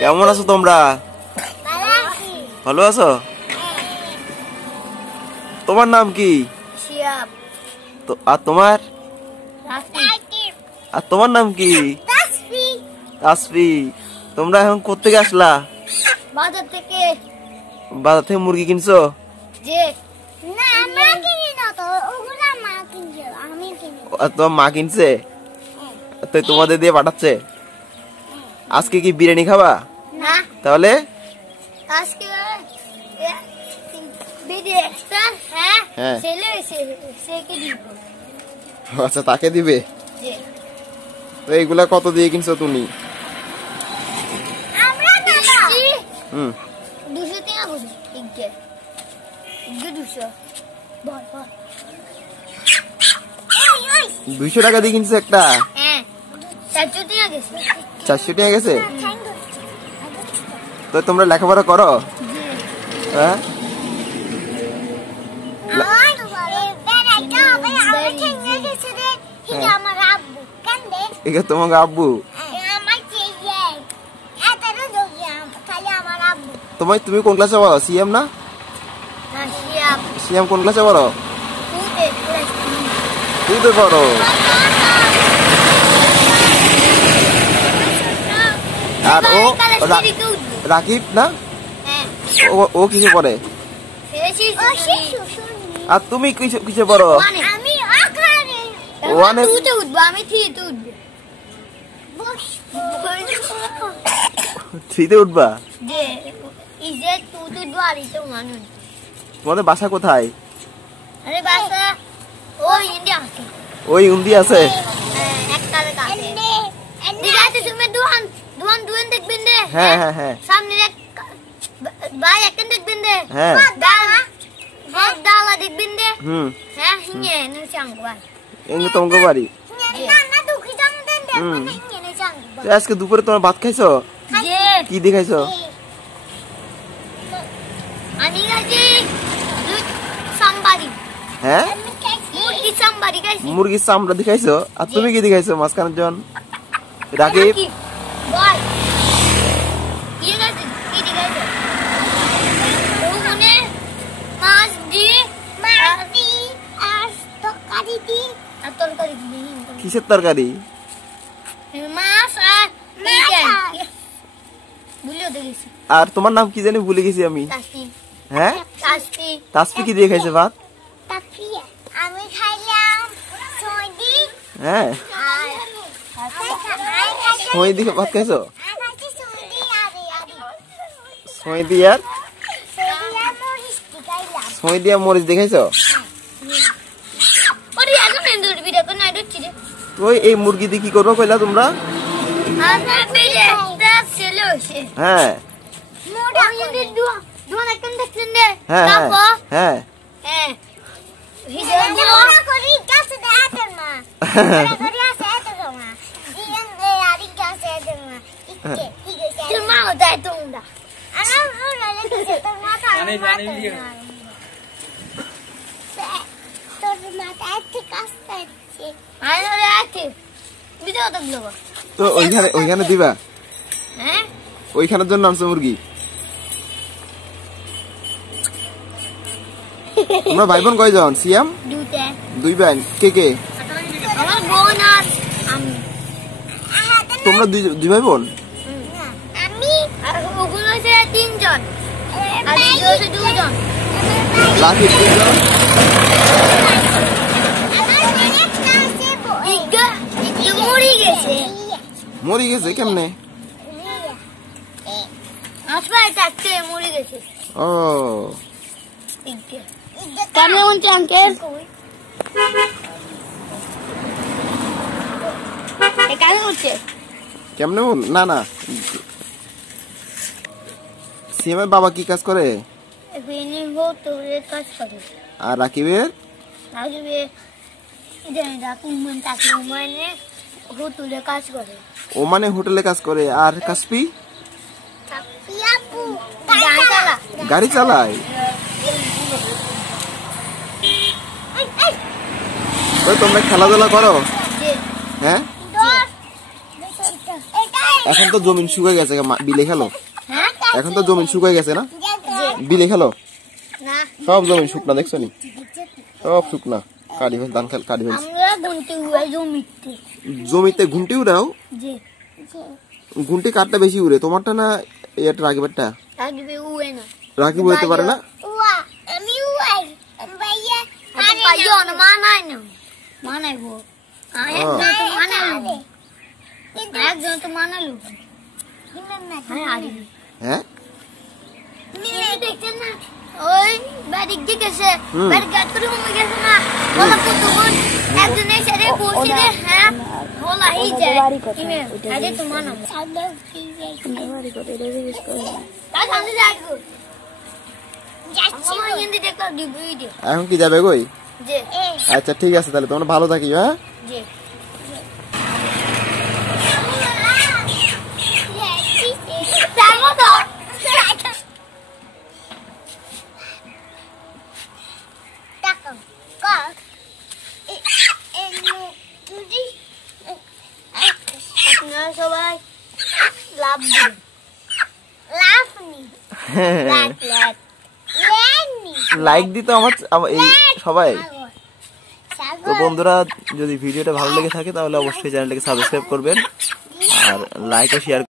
কেমন আছো তোমরা? ভালো আছো? তোমার নাম কি? আর তোমার? আর তোমার নাম কি? তাসফি। তোমরা এখন কোত্থেকে আসলা? বাজার থেকে। বাজার থেকে মুরগি কিনছো? না, আমরা কিনি না তো, ওগুলা মা কিনছে, আমি কিনি। তোমার মা কিনছে? তো তোমাদের দিয়ে পাঠাচ্ছে? আজকে কি বিরিয়ানি খাবা? না। তাহলে আজকে বিরিয়ানিটা হ্যাঁ সেকে দিব। আচ্ছা, তাকে দিবে। তো এইগুলা কত দিয়ে কিনছো তুমি? আমরা কিনছি 200 টাকা করে। ইগে 200 বল বল 200 টাকা দিয়ে কিনছো একটা? হ্যাঁ, 400 টাকা গেছে। 400 টাকা গেছে? তো তোমরা লেখাপড়া করো? হ্যাঁ, এটা তোমার আব্বু? তুমি কোন ক্লাসে পড়ো? সিএম না? সিএম কোন ক্লাসে পড়ো? তুই তো পড়ো। আর ও রাকিব না? ও কিসে পড়ে? আর তুমি কিসে পড়ো? ওয়ানে। আমি থ্রিতে উঠবা? তোমাদের বাসা কোথায়? ওই উন্দি আছে? হ্যাঁ হ্যাঁ হ্যাঁ। সামনে ভাই একটা দেখবেন দে। হ্যাঁ ডালা দেখবেন দে। হ্যাঁ, হিঙে নে চাঙ্গবা। এঙ্গে তোমাকে বাড়ি? আজকে দুপুরে তোমার ভাত খাইছো? কি দিয়ে খাইছো? আমি খাইছি সাম্বারি। হ্যাঁ, মুরগি সাম্বারি খাইছি। মুরগির চামড়া দিয়ে খাইছো? আর তুমি কি দিয়ে খাইছো? মাঝখানের জন রাকিব। বল কি খাইছিস? কি দিয়ে খাইছো? ওখানে মাছ দিয়ে আর তরকারি দি। আর তরকারি দি। কিসের তরকারি? মাছ আর চিকেন। ভুলে গেছি। আর তোমার নাম কি জানি ভুলে গেছি আমি। তাসফি। হ্যাঁ, তাসফি। তাসফি কি দিয়ে খাইছে ভাত? তাসফি আমি খাইলাম সইদি। হ্যাঁ, সই দিয়ে ভাত খাইছো? সই দিয়ে আর সই দিয়ে মরিচ দিয়ে খাইছো? তুই এই মুরগি দিয়ে কি করবো কইলা তোমরা? হ্যাঁ হ্যাঁ হ্যাঁ। তো ওইখানে দিবা? ওইখানের জন্য আনছো মুরগি? তোমরা ভাই বোন কয়জন? সিয়াম 2 ভাই। কে কে? তোমরা 2 ভাই বোন? আমি আর ওগুলো হচ্ছে 3 জন আর এগুলো হচ্ছে 2 জন। লাকি 3 জন। মরে গেছে কেমনে? মরে গেছে। ও কেমন হচ্ছে আঙ্কেল? কেমন হচ্ছে? কেমনে? না না, সিএমের বাবা কি কাজ করে? কাজ করে। আর রাকিবের? হোটেলে কাজ করে। ও মানে হোটেলে কাজ করে। আর কাসপি? গাড়ি চালায়। তোমরা খেলাধুলা করো? হ্যাঁ, এখন তো জমিন শুকিয়ে গেছে, বিলে খেলো। এখন তো জমিন শুকিয়ে গেছে না, বিলে খেলো। সব জমিন শুকনা, দেখছো নি? সব শুকনা। কাটি ফেল, ধান খেল কাটি ফেলছে। জমিতে ঘুমটি উড়াও? ঘুমটি কাঠটা বেশি উড়ে, তোমারটা না এটা রাকিবেরটা? রাকিব উড়তে পারে না। হ্যাঁ ওই বাড়ির দিকে গেছে, বাড়ির গাছ করে মরে গেছে না, বলা কত কোন একজন এসে রে বসে রে, হ্যাঁ বলা এই যায় আরে তোমার নাম সাদা কি যায় বাড়ি করে রে জিজ্ঞেস করে তাই সামনে যাই গো যাচ্ছি আমি হিন্দি দেখো দিবই দে। এখন কি যাবে কই? জি আচ্ছা ঠিক আছে, তাহলে তোমরা ভালো থাকিও। হ্যাঁ জি সবাই লাভ দিন, লাভ নি, লাইক দিতে আমার এই সবাই। তো বন্ধুরা, যদি ভিডিওটা ভালো লেগে থাকে তাহলে অবশ্যই চ্যানেলটাকে সাবস্ক্রাইব করবেন আর লাইক ও শেয়ার